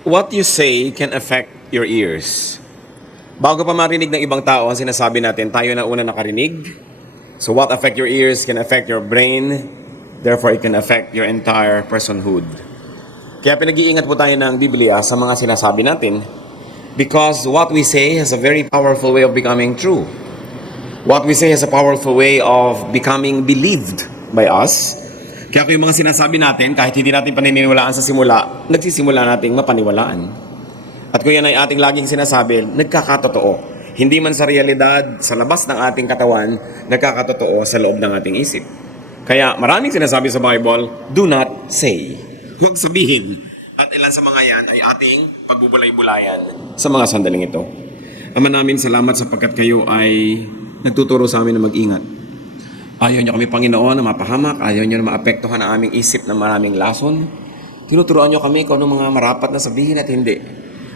What you say can affect your ears. Bago pa marinig ng ibang tao ang sinasabi natin, tayo na una nakarinig. So what affect your ears can affect your brain. Therefore, it can affect your entire personhood. Kaya pinag-iingat po tayo ng Biblia sa mga sinasabi natin because what we say has a very powerful way of becoming true. What we say has a powerful way of becoming believed by us. Kaya kung yung mga sinasabi natin, kahit hindi natin paniniwalaan sa simula, nagsisimula nating mapaniwalaan. At kung yan ay ating laging sinasabi, nagkakatotoo. Hindi man sa realidad, sa labas ng ating katawan, nagkakatotoo sa loob ng ating isip. Kaya maraming sinasabi sa Bible, do not say. Huwag sabihin. At ilan sa mga yan ay ating pagbubulay-bulayan sa mga sandaling ito. Ama namin, salamat sapagkat kayo ay nagtuturo sa amin na mag-ingat. Ayaw niyo kami, Panginoon, na mapahamak. Ayaw niyo na maapektuhan ang aming isip ng maraming lason. Tinuturoan niyo kami kung anong mga marapat na sabihin at hindi.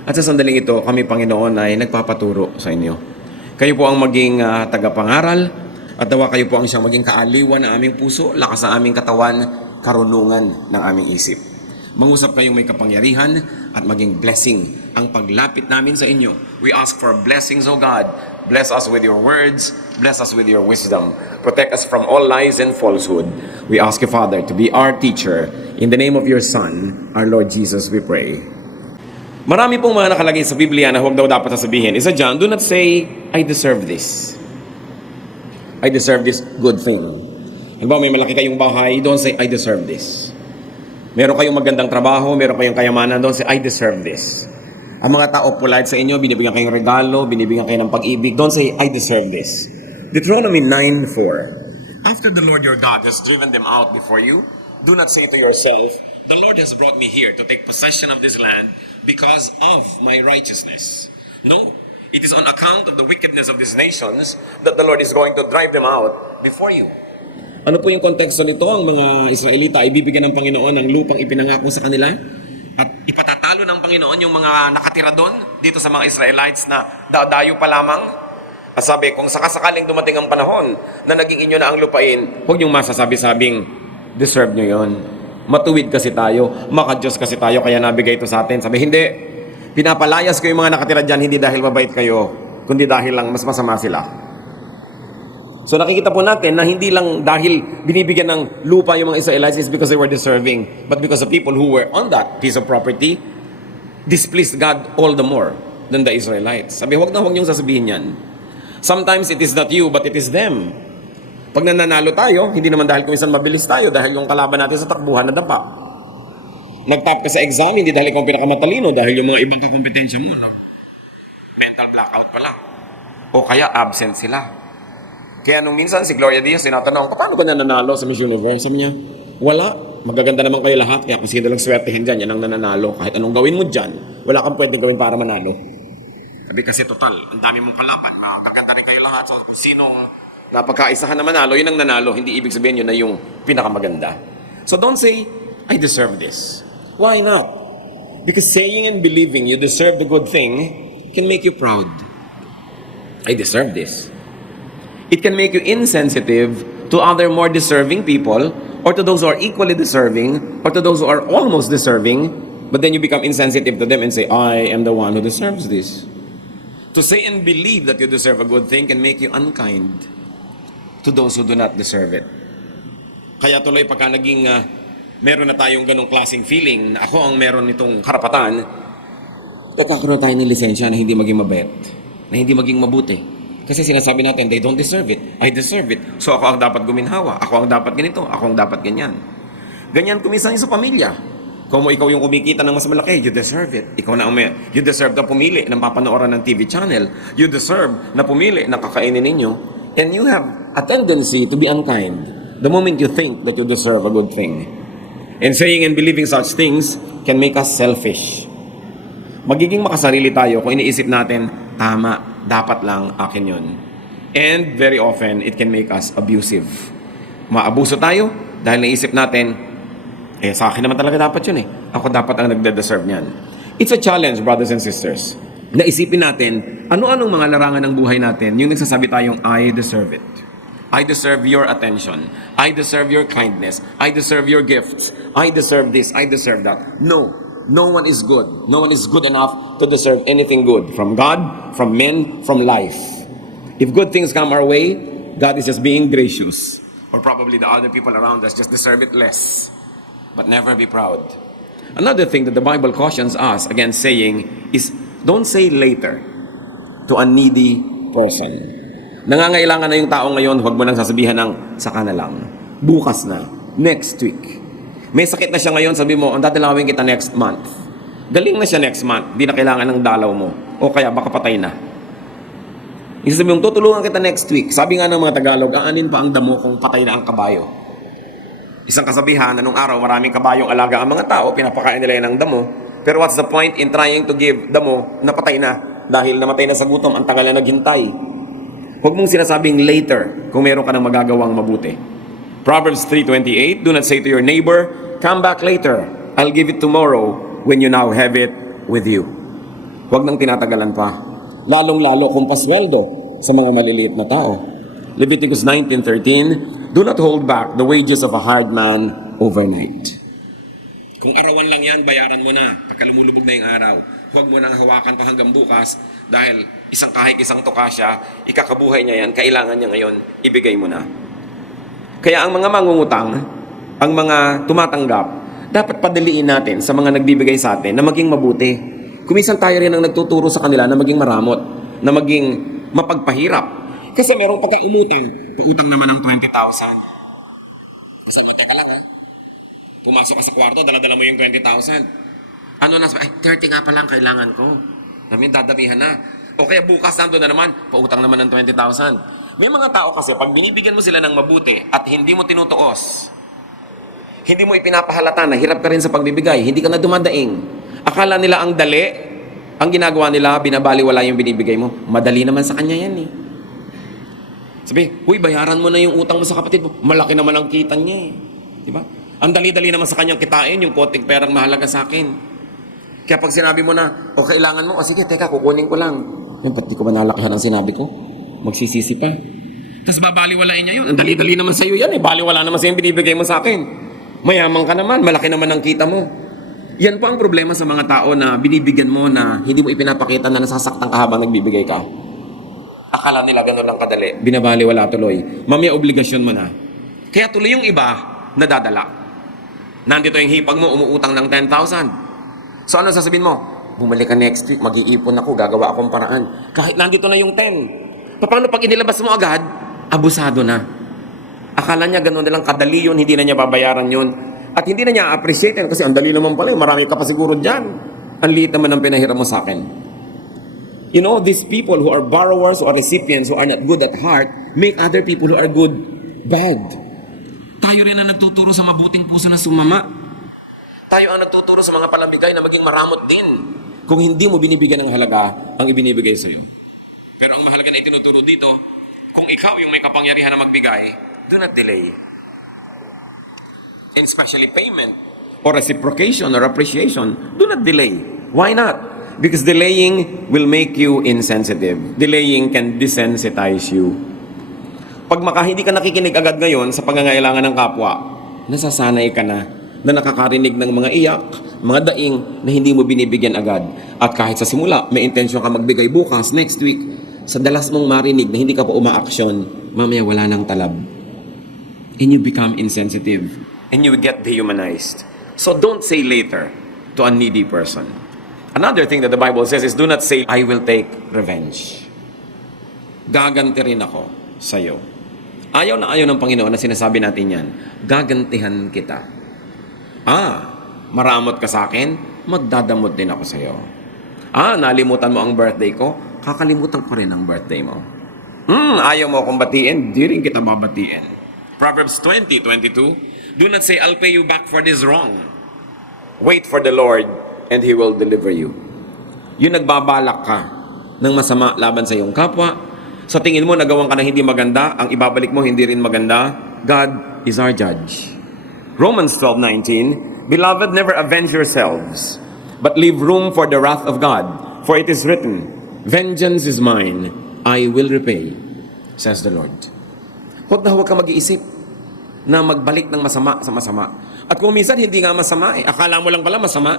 At sa sandaling ito, kami, Panginoon, ay nagpapaturo sa inyo. Kayo po ang maging tagapangaral at dawa kayo po ang siyang maging kaaliwan ng aming puso, lakas ng aming katawan, karunungan ng aming isip. Mangusap kayong may kapangyarihan at maging blessing ang paglapit namin sa inyo. We ask for blessings, O God. Bless us with your words. Bless us with your wisdom. Protect us from all lies and falsehood. We ask you, Father, to be our teacher. In the name of your Son, our Lord Jesus, we pray. Marami pong mga nakalagay sa Biblia na huwag daw dapat sasabihin. Isa dyan, do not say, I deserve this. I deserve this good thing. Halimbawa, may malaki kayong bahay, don't say, I deserve this. Meron kayong magandang trabaho, meron kayong kayamanan, don't say, I deserve this. Ang mga tao polite sa inyo, binibigyan kayong regalo, binibigyan kayo ng pag-ibig, don't say, I deserve this. Deuteronomy 9:4. After the Lord your God has driven them out before you, do not say to yourself, the Lord has brought me here to take possession of this land because of my righteousness. No, it is on account of the wickedness of these nations that the Lord is going to drive them out before you. Ano po yung konteksto nito? Ang mga Israelita ay bibigyan ng Panginoon ng lupang ipinangako sa kanila at ipatatalo ng Panginoon yung mga nakatira doon dito sa mga Israelites na dadayo pa lamang. At sabi, kung sakasakaling dumating ang panahon na naging inyo na ang lupain, huwag niyong masasabi-sabing, deserve nyo yon. Matuwid kasi tayo, maka-Diyos kasi tayo, kaya nabigay ito sa atin. Sabi, hindi. Pinapalayas ko yung mga nakatira dyan, hindi dahil mabait kayo, kundi dahil lang mas masama sila. So nakikita po natin na hindi lang dahil binibigyan ng lupa yung mga Israelites is because they were deserving, but because the people who were on that piece of property displeased God all the more than the Israelites. Sabi, huwag niyong sasabihin yan. Sometimes it is not you, but it is them. Pag nananalo tayo, hindi naman dahil kung minsan mabilis tayo, dahil yung kalaban natin sa takbuhan na dapa. Nag-top ka sa exam, hindi dahil ikaw pinakamatalino, dahil yung mga ibang kakompetensya mo, no? Mental blackout pa lang. O kaya absent sila. Kaya nung minsan si Gloria Diaz, tinatanong, paano ka nananalo sa Miss Universe? Sabi niya, wala. Magaganda naman kayo lahat, kaya kung sino lang swertehin dyan, yan ang nananalo. Kahit anong gawin mo dyan, wala kang pwedeng gawin para manalo. Sabi kasi total, ang dami mong kalaban, magaganda rin kayo lahat. So kung sinong napagkaisahan na manalo, yun ang nanalo. Hindi ibig sabihin yun na yung pinakamaganda. So don't say, I deserve this. Why not? Because saying and believing you deserve the good thing can make you proud. I deserve this. It can make you insensitive to other more deserving people or to those who are equally deserving or to those who are almost deserving, but then you become insensitive to them and say, I am the one who deserves this. To say and believe that you deserve a good thing can make you unkind to those who do not deserve it. Kaya tuloy pagka naging meron na tayong ganong klaseng feeling na ako ang meron nitong karapatan, nagkakaroon tayo ng lisensya na hindi maging mabait, na hindi maging mabuti. Kasi sinasabi natin, they don't deserve it, I deserve it. So ako ang dapat guminhawa, ako ang dapat ganito, ako ang dapat ganyan. Ganyan kumisan sa pamilya. Kung ikaw yung kumikita ng mas malaki, you deserve it. Ikaw na you deserve na pumili ng papanooran ng TV channel. You deserve na pumili ng kakainin ninyo. And you have a tendency to be unkind the moment you think that you deserve a good thing. And saying and believing such things can make us selfish. Magiging makasarili tayo kung iniisip natin, tama, dapat lang akin yun. And very often, it can make us abusive. Maabuso tayo dahil naisip natin, sa akin naman talaga dapat yun eh. Ako dapat ang nagde-deserve niyan. It's a challenge, brothers and sisters. Naisipin natin, ano-anong mga larangan ng buhay natin, yung nagsasabi tayong, I deserve it. I deserve your attention. I deserve your kindness. I deserve your gifts. I deserve this. I deserve that. No. No one is good. No one is good enough to deserve anything good from God, from men, from life. If good things come our way, God is just being gracious. Or probably the other people around us just deserve it less. But never be proud. Another thing that the Bible cautions us against saying is, don't say later to a needy person. Nangangailangan na yung tao ngayon, huwag mo nang sasabihan ng saka na lang. Bukas na. Next week. May sakit na siya ngayon, sabi mo, ang dadalawin kita next month. Galing na siya next month, di na kailangan ng dalaw mo. O kaya baka patay na. Isasabi mong, tutulungan kita next week. Sabi nga ng mga Tagalog, aanin pa ang damo kung patay na ang kabayo. Isang kasabihan na nung araw, maraming kabayong alaga ang mga tao, pinapakain nila yan ng damo. Pero what's the point in trying to give damo na patay na? Dahil namatay na sa gutom, ang tagal na naghintay. Huwag mong sinasabing later kung meron ka nang magagawang mabuti. Proverbs 3:28, do not say to your neighbor, come back later, I'll give it tomorrow when you now have it with you. Huwag nang tinatagalan pa. Lalong-lalo kung pasweldo sa mga maliliit na tao. Leviticus 19:13, do not hold back the wages of a hard man overnight. Kung arawan lang yan, bayaran mo na. Pagka lumulubog na yung araw, huwag mo nang hawakan pa hanggang bukas dahil isang kahig, isang tuka siya, ikakabuhay niya yan, kailangan niya ngayon, ibigay mo na. Kaya ang mga mangungutang, ang mga tumatanggap, dapat padaliin natin sa mga nagbibigay sa atin na maging mabuti. Kuminsan tayo rin ang nagtuturo sa kanila na maging maramot, na maging mapagpahirap. Kasi merong pagka-umutang, pautang naman ng 20,000. Kasi mateka lang ha. Pumasok ka sa kwarto, dala-dala mo yung 20,000. Ano na, 30 nga pa lang kailangan ko. Namin dadamihan na. O kaya bukas nandun na naman, pautang naman ng 20,000. May mga tao kasi, pag binibigyan mo sila ng mabuti at hindi mo tinutuos, hindi mo ipinapahalata na hirap ka rin sa pagbibigay, hindi ka na dumadaing. Akala nila ang dali, ang ginagawa nila, binabaliwala yung binibigay mo. Madali naman sa kanya yan eh. Sabi, huy, bayaran mo na yung utang mo sa kapatid mo. Malaki naman ang kita niya eh. Diba? Ang dali-dali naman sa kanyang kitain, yung konting perang mahalaga sa akin. Kaya pag sinabi mo na, o kailangan mo, o sige, teka, kukunin ko lang. Yan, ba't di ko ba nalakihan ang sinabi ko? Magsisisi pa. Tapos babaliwalain niya yun. Ang dali-dali naman sa'yo yan eh. Baliwala naman sa'yo yung binibigay mo sa akin. Mayaman ka naman, malaki naman ang kita mo. Yan po ang problema sa mga tao na binibigyan mo na hindi mo ipinapakita na nasasaktan ka habang nagbibigay ka. Akala nila gano'n lang kadali. Binabaliwala tuloy. Mamaya obligasyon mo na. Kaya tuloy yung iba nadadala. Nandito yung hipag mo, umuutang ng 10,000. So ano sasabihin mo? Bumalik ka next week, mag-iipon ako, gagawa akong paraan. Kahit nandito na yung 10. Paano pag inilabas mo agad? Abusado na. Akala niya gano'n na lang kadali yun, hindi na niya babayaran yun. At hindi na niya appreciate kasi ang dali naman pala, marami ka pa siguro dyan. Ang liit naman ng pinahiram mo sa akin. You know, these people who are borrowers or recipients who are not good at heart, make other people who are good, bad. Tayo rin ang nagtuturo sa mabuting puso na sumama. Tayo ang nagtuturo sa mga palabigay na maging maramot din. Kung hindi mo binibigyan ng halaga ang ibinibigay sa iyo. Pero ang mahalaga na itinuturo dito, kung ikaw yung may kapangyarihan na magbigay, do not delay. And especially payment or reciprocation or appreciation, do not delay. Why not? Because delaying will make you insensitive. Delaying can desensitize you. Pag hindi ka nakikinig agad ngayon sa pangangailangan ng kapwa, nasasanay ka na nakakarinig ng mga iyak, mga daing na hindi mo binibigyan agad. At kahit sa simula, may intensyon ka magbigay bukas, next week, sa dalas mong marinig na hindi ka pa uma-action, mamaya wala nang talab. And you become insensitive. And you get dehumanized. So don't say later to a needy person. Another thing that the Bible says is, do not say, I will take revenge. Gaganti rin ako sa'yo. Ayaw na ayaw ng Panginoon na sinasabi natin yan. Gagantihan kita. Maramot ka sa akin, magdadamot din ako sa'yo. Nalimutan mo ang birthday ko, kakalimutan ko rin ang birthday mo. Ayaw mo akong batiin, di rin kita babatiin. Proverbs 20:22, do not say, I'll pay you back for this wrong. Wait for the Lord, and He will deliver you. Yung nagbabalak ka ng masama laban sa iyong kapwa, sa tingin mo nagawang ka na hindi maganda, ang ibabalik mo hindi rin maganda, God is our judge. Romans 12:19, beloved, never avenge yourselves, but leave room for the wrath of God. For it is written, vengeance is mine, I will repay, says the Lord. Huwag ka mag-iisip na magbalik ng masama sa masama. At kung minsan hindi nga masama, akala mo lang pala masama.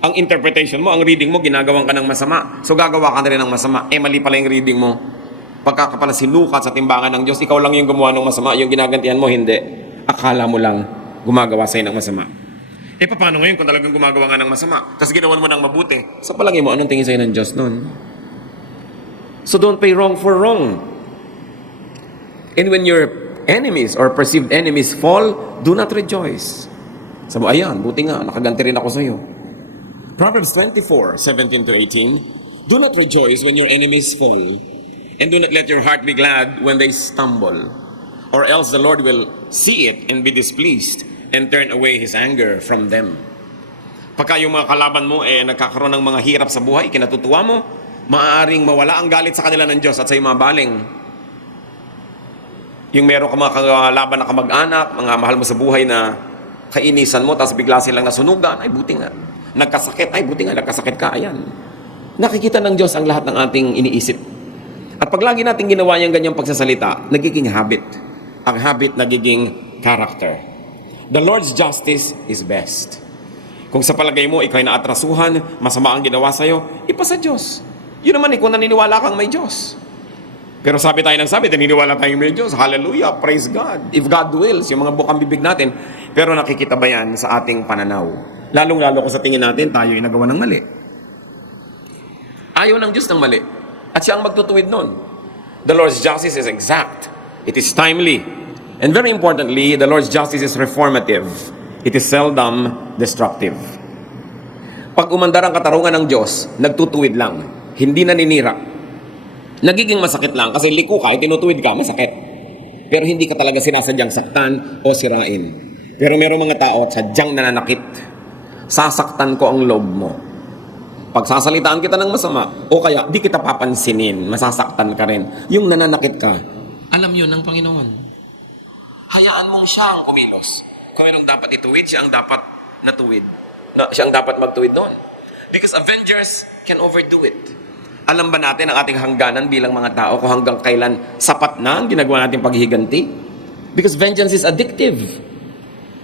Ang interpretation mo, ang reading mo, ginagawan ka ng masama. So gagawa ka na rin ng masama. Mali pala yung reading mo. Pagka ka pala sinukat sa timbangan ng Diyos, ikaw lang yung gumawa ng masama, yung ginagantihan mo, hindi. Akala mo lang gumagawa sa'yo ng masama. Paano ngayon kung talagang gumagawa nga ng masama? Tapos ginawan mo ng mabuti. Sa palagay mo, anong tingin sa'yo ng Diyos nun? So don't pay wrong for wrong. And when your enemies or perceived enemies fall, do not rejoice. Sabi, ayan, buti nga, nakaganti rin ako sa'yo. Proverbs 24:17-18, do not rejoice when your enemies fall, and do not let your heart be glad when they stumble, or else the Lord will see it and be displeased, and turn away His anger from them. Pagka yung mga kalaban mo nagkakaroon ng mga hirap sa buhay, kinatutuwa mo, maaaring mawala ang galit sa kanila ng Diyos at sa mga baling. Yung meron ka mga kalaban na kamag-anak, mga mahal mo sa buhay na kainisan mo, tapos bigla silang nasunugan, ay buti nga. Nagkasakit, ay buti nga, nagkasakit ka, ayan. Nakikita ng Diyos ang lahat ng ating iniisip. At pag lagi natin ginawa yung ganyang pagsasalita, nagiging habit. Ang habit nagiging character. The Lord's justice is best. Kung sa palagay mo, ikaw ay naatrasuhan, masama ang ginawa sa'yo, ipasa Diyos. Yun naman kung naniniwala kang may Diyos. Pero sabi tayo ng sabi, naniniwala tayong may Diyos. Hallelujah, praise God. If God wills, yung mga bukang bibig natin, pero nakikita ba yan sa ating pananaw? Lalong-lalo kung sa tingin natin, tayo ay nagawa ng mali. Ayaw ng Diyos ng mali. At siya ang magtutuwid nun. The Lord's justice is exact. It is timely. And very importantly, the Lord's justice is reformative. It is seldom destructive. Pag umandar ang katarungan ng Diyos, nagtutuwid lang. Hindi naninira. Nagiging masakit lang kasi liko ka, tinutuwid ka, masakit. Pero hindi ka talaga sinasadyang saktan o sirain. Pero merong mga tao sadyang nananakit. Sasaktan ko ang loob mo. Pagsasalitaan kita ng masama, o kaya di kita papansinin, masasaktan ka rin. Yung nananakit ka, alam yun ng Panginoon. Hayaan mong siya ang kumilos. Kung merong dapat ituwid, siya ang dapat natuwid. Siya ang dapat magtuwid doon. Because avengers can overdo it. Alam ba natin ang ating hangganan bilang mga tao kung hanggang kailan sapat na ang ginagawa natin paghihiganti? Because vengeance is addictive.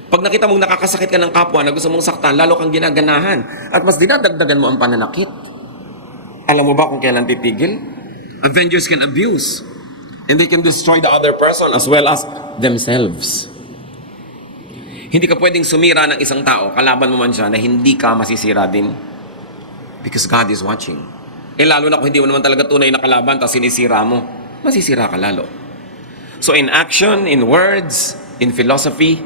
Pag nakita mong nakakasakit ka ng kapwa na gusto mong saktan, lalo kang ginaganahan. At mas dinadagdagan mo ang pananakit. Alam mo ba kung kailan titigil? Avengers can abuse. And they can destroy the other person as well as themselves. Hindi ka pwedeng sumira ng isang tao, kalaban mo man siya, na hindi ka masisira din. Because God is watching. Lalo na kung hindi mo naman talaga tunay na kalaban, tapos sinisira mo, masisira ka lalo. So in action, in words, in philosophy,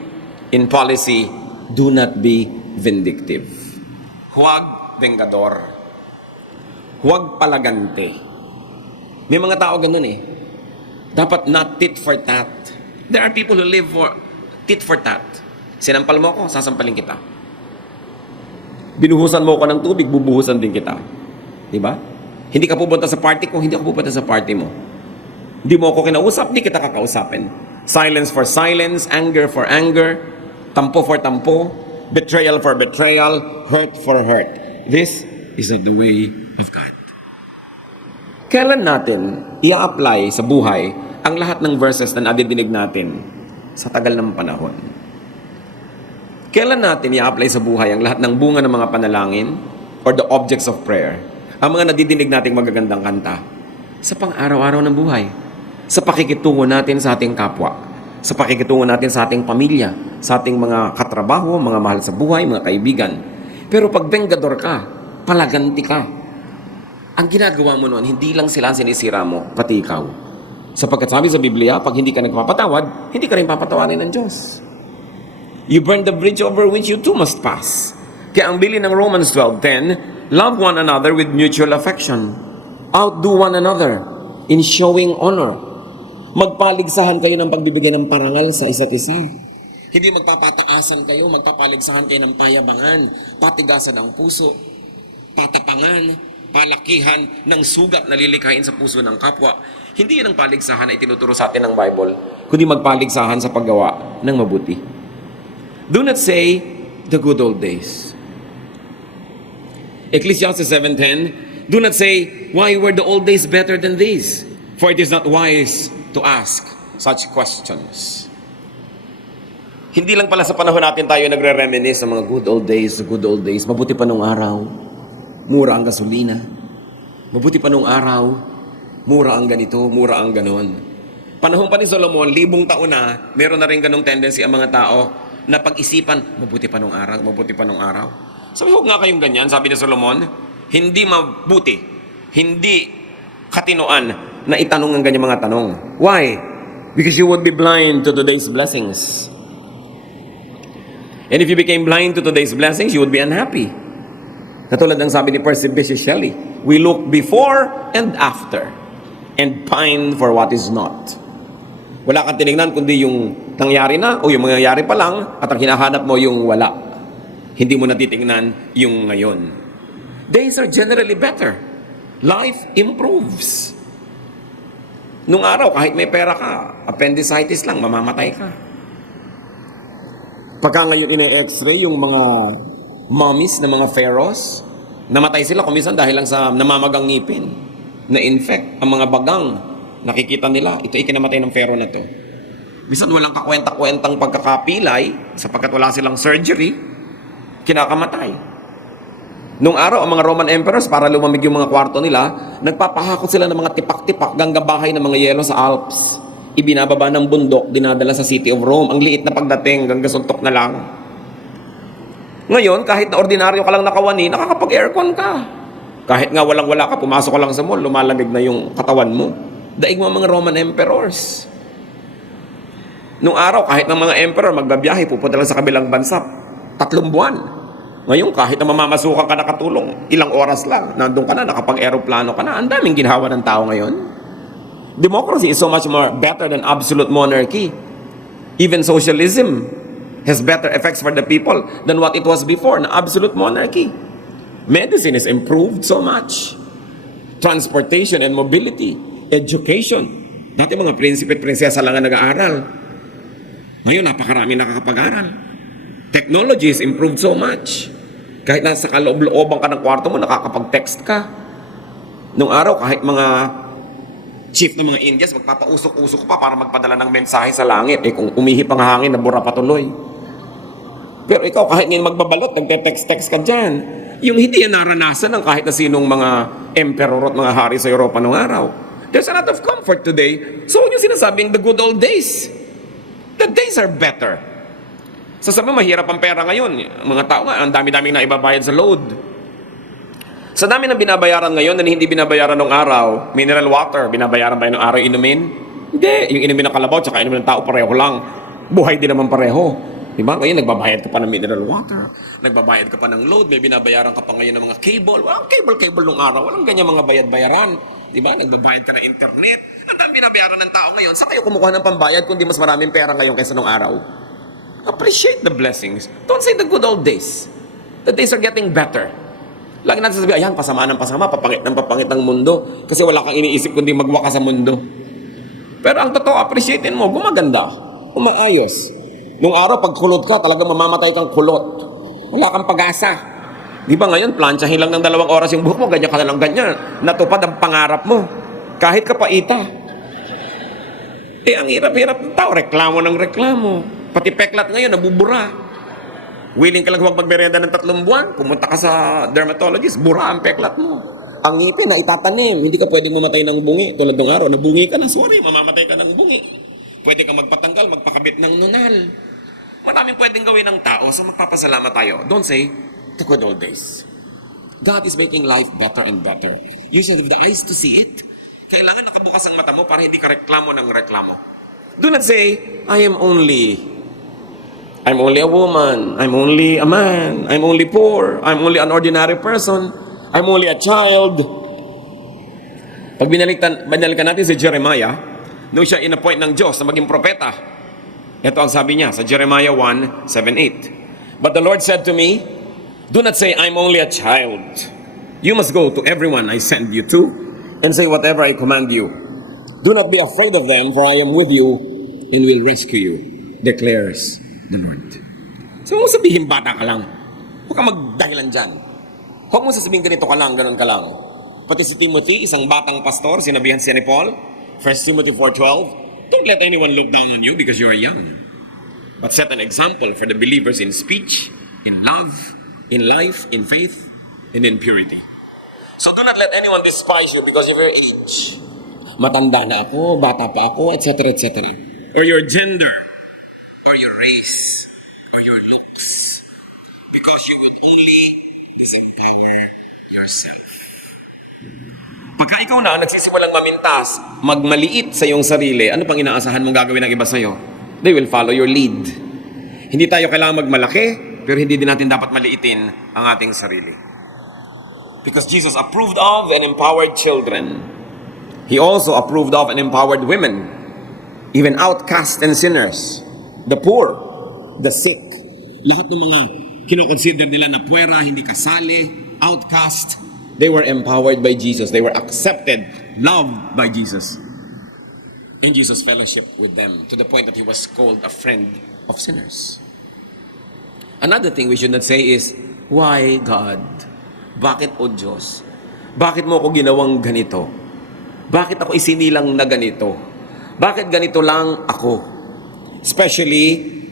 in policy, do not be vindictive. Huwag vengador. Huwag palagante. May mga tao ganun Dapat not tit for tat. There are people who live for tit for tat. Sinampal mo ako, sasampalin kita. Binuhusan mo ako ng tubig, bubuhusan din kita. Diba? Hindi ka pupunta sa party ko, hindi ako pupunta sa party mo. Hindi mo ako kinausap, hindi kita kakausapin. Silence for silence, anger for anger, tampo for tampo, betrayal for betrayal, hurt for hurt. This is not the way of God. Kailan natin i-apply sa buhay ang lahat ng verses na nadidinig natin sa tagal ng panahon? Kailan natin i-apply sa buhay ang lahat ng bunga ng mga panalangin or the objects of prayer? Ang mga nadidinig nating magagandang kanta sa pang-araw-araw ng buhay, sa pakikitungo natin sa ating kapwa, sa pakikitungo natin sa ating pamilya, sa ating mga katrabaho, mga mahal sa buhay, mga kaibigan. Pero pag vengador ka, palaganti ka, ang ginagawa mo noon, hindi lang sila sinisira mo, pati ikaw. Sapagkat sabi sa Biblia, pag hindi ka nagpapatawad, hindi ka rin papatawarin ng Diyos. You burn the bridge over which you too must pass. Kaya ang bilin ng Romans 12:10, love one another with mutual affection. Outdo one another in showing honor. Magpaligsahan kayo ng pagbibigay ng parangal sa isa't isa. Hindi magpapataasan kayo, magpapaligsahan kayo ng payabangan, patigasan ng puso, patapangan, palakihan ng sugat na lilikhain sa puso ng kapwa. Hindi yan ang paligsahan na itinuturo sa atin ng Bible, kundi magpaligsahan sa paggawa ng mabuti. Do not say the good old days. Ecclesiastes 7:10, do not say, why were the old days better than these? For it is not wise to ask such questions. Hindi lang pala sa panahon natin tayo nagre-reminisce sa mga good old days, the good old days. Mabuti pa nung araw, mura ang gasolina. Mabuti pa nung araw, mura ang ganito, mura ang ganon. Panahon pa ni Solomon, libong taon na, meron na rin ganong tendency ang mga tao na pag-isipan, mabuti pa nung araw, mabuti pa nung araw. Sabi, huwag nga kayong ganyan, sabi ni Solomon, hindi mabuti, hindi katinoan na itanong ang ganyang mga tanong. Why? Because you would be blind to today's blessings. And if you became blind to today's blessings, you would be unhappy. Katulad ng sabi ni Percy Bysshe Shelley, we look before and after and pine for what is not. Wala kang tinignan kundi yung nangyari na o yung mangyayari pa lang at ang hinahanap mo yung wala. Hindi mo natitingnan yung ngayon. Days are generally better. Life improves. Nung araw, kahit may pera ka, appendicitis lang, mamamatay ka. Pagka ngayon ina-x-ray yung mga mummies na mga pharaohs, namatay sila kumisan dahil lang sa namamagang ngipin, na-infect ang mga bagang. Nakikita nila, ito ay kinamatay ng pharaoh na to. Bisan walang kakwenta-kwentang pagkakapilay, sapagkat wala silang surgery, kinakamatay. Nung araw, ang mga Roman emperors, para lumamig yung mga kwarto nila, nagpapahakot sila ng mga tipak-tipak ganggang bahay ng mga yelo sa Alps. Ibinababa ng bundok, dinadala sa City of Rome. Ang liit na pagdating, hanggang suntok na lang. Ngayon, kahit na ordinaryo ka lang nakawani, nakakapag-aircon ka. Kahit nga walang-wala ka, pumasok ka lang sa mall, lumalamig na yung katawan mo. Daig mo mga Roman emperors. Nung araw, kahit ng mga emperor, magbabiyahe, pupunta lang sa kabilang bansa, 3 buwan. Ngayon, kahit na mamamasukan ka nakatulong, ilang oras lang, nandun ka na, nakapag-aeroplano ka na, ang daming ginhawa ng tao ngayon. Democracy is so much more better than absolute monarchy. Even socialism has better effects for the people than what it was before na absolute monarchy. Medicine is improved so much. Transportation and mobility, education. Dati mga prinsipe at prinsesa lang ang nag-aaral. Ngayon, napakarami nakakapag-aral. Technology is improved so much. Kahit nasa kaloob-looban ka ng kwarto mo, nakakapag-text ka. Nung araw, kahit mga chief ng mga Indias, magpapausok-usok pa para magpadala ng mensahe sa langit. Eh kung umihip ang hangin, nabura patuloy. Pero ikaw, kahit ngayon magbabalot, nagte-text-text ka dyan. Yung hindi yan naranasan ng kahit na sinong mga emperor at mga hari sa Europa noong araw. There's a lot of comfort today. So yung sinasabing the good old days. The days are better. Sasabi, mahirap ang pera ngayon. Mga tao nga, ang dami-dami na ibabayad sa load. Sa dami ng binabayaran ngayon na hindi binabayaran ng araw, mineral water, binabayaran ba yun ng araw inumin? Hindi. Yung inumin ng kalabaw tsaka inumin ng tao pareho lang. Buhay din naman pareho. Diba? Ngayon, nagbabayad ka pa ng mineral water. Nagbabayad ka pa ng load. May binabayaran ka pa ngayon ng mga cable. Walang cable nung araw. Walang ganyan mga bayad-bayaran. Diba? Nagbabayad ka ng internet. Ang dami binabayaran ng tao ngayon. Saan kayo kumukuha ng pambayad kundi mas maraming pera ngayon kaysa nung araw? Appreciate the blessings. Don't say the good old days. The days are getting better. Lagi natin sasabihin, ayan, pasama ng pasama, papangit ng mundo. Kasi wala kang iniisip kundi magwaka sa mundo. Pero ang totoo, appreciatein mo, gumaganda, umaayos. Nung araw, pag kulot ka, talaga mamamatay kang kulot. Wala kang pag-asa. Di ba ngayon, planchahin lang ng 2 oras yung buhok mo, ganyan ka na lang ganyan. Natupad ang pangarap mo. Kahit kapaita. Eh, ang hirap-hirap ng tao, reklamo ng reklamo. Pati peklat ngayon, nabubura. Willing ka lang magmerienda ng 3 buwan, pumunta ka sa dermatologist, bura ang peklat mo. Ang ngipin na itatanim, hindi ka pwedeng mamatay ng bungi. Tulad ng araw, nabungi ka na, sorry, mamamatay ka ng bungi. Pwede ka magpatanggal, magpakabit ng nunal. Maraming pwedeng gawin ng tao, so magpapasalamat tayo. Don't say, the good old days. God is making life better and better. You should have the eyes to see it. Kailangan nakabukas ang mata mo para hindi ka reklamo ng reklamo. Do not say, I am only a woman, I'm only a man, I'm only poor, I'm only an ordinary person, I'm only a child. Pag binalikan natin si Jeremiah, nung siya inappoint ng Diyos na maging propeta, ito ang sabi niya sa Jeremiah 1:7-8. But the Lord said to me, do not say, I'm only a child. You must go to everyone I send you to and say whatever I command you. Do not be afraid of them, for I am with you and will rescue you, declares the Lord. So, huwag sabihin bata ka lang. Huwag ka magdahilan dyan. Huwag mo sasabihin ganito ka lang, ganon ka lang. Pati si Timothy, isang batang pastor, sinabihan siya ni Paul, 1 Timothy 4:12, don't let anyone look down on you because you are young. but set an example for the believers in speech, in love, in life, in faith, and in purity. So do not let anyone despise you because of your age. Matanda na ako, bata pa ako, etc., etc. Or your gender, or your race, or your looks. Because you will only disempower yourself. Pagka ikaw na nagsisimulang mamintas, magmaliit sa iyong sarili, ano pang inaasahan mong gagawin ng iba sa iyo? They will follow your lead. Hindi tayo kailangan magmalaki, pero hindi din natin dapat maliitin ang ating sarili. Because Jesus approved of and empowered children. He also approved of and empowered women, even outcasts and sinners, the poor, the sick. Lahat ng mga kinoconsider nila na puwera, hindi kasali, outcast, they were empowered by Jesus. They were accepted, loved by Jesus. And Jesus fellowshiped with them to the point that he was called a friend of sinners. Another thing we should not say is, why God? Bakit, O Diyos? Bakit mo ako ginawang ganito? Bakit ako isinilang na ganito? Bakit ganito lang ako? Especially,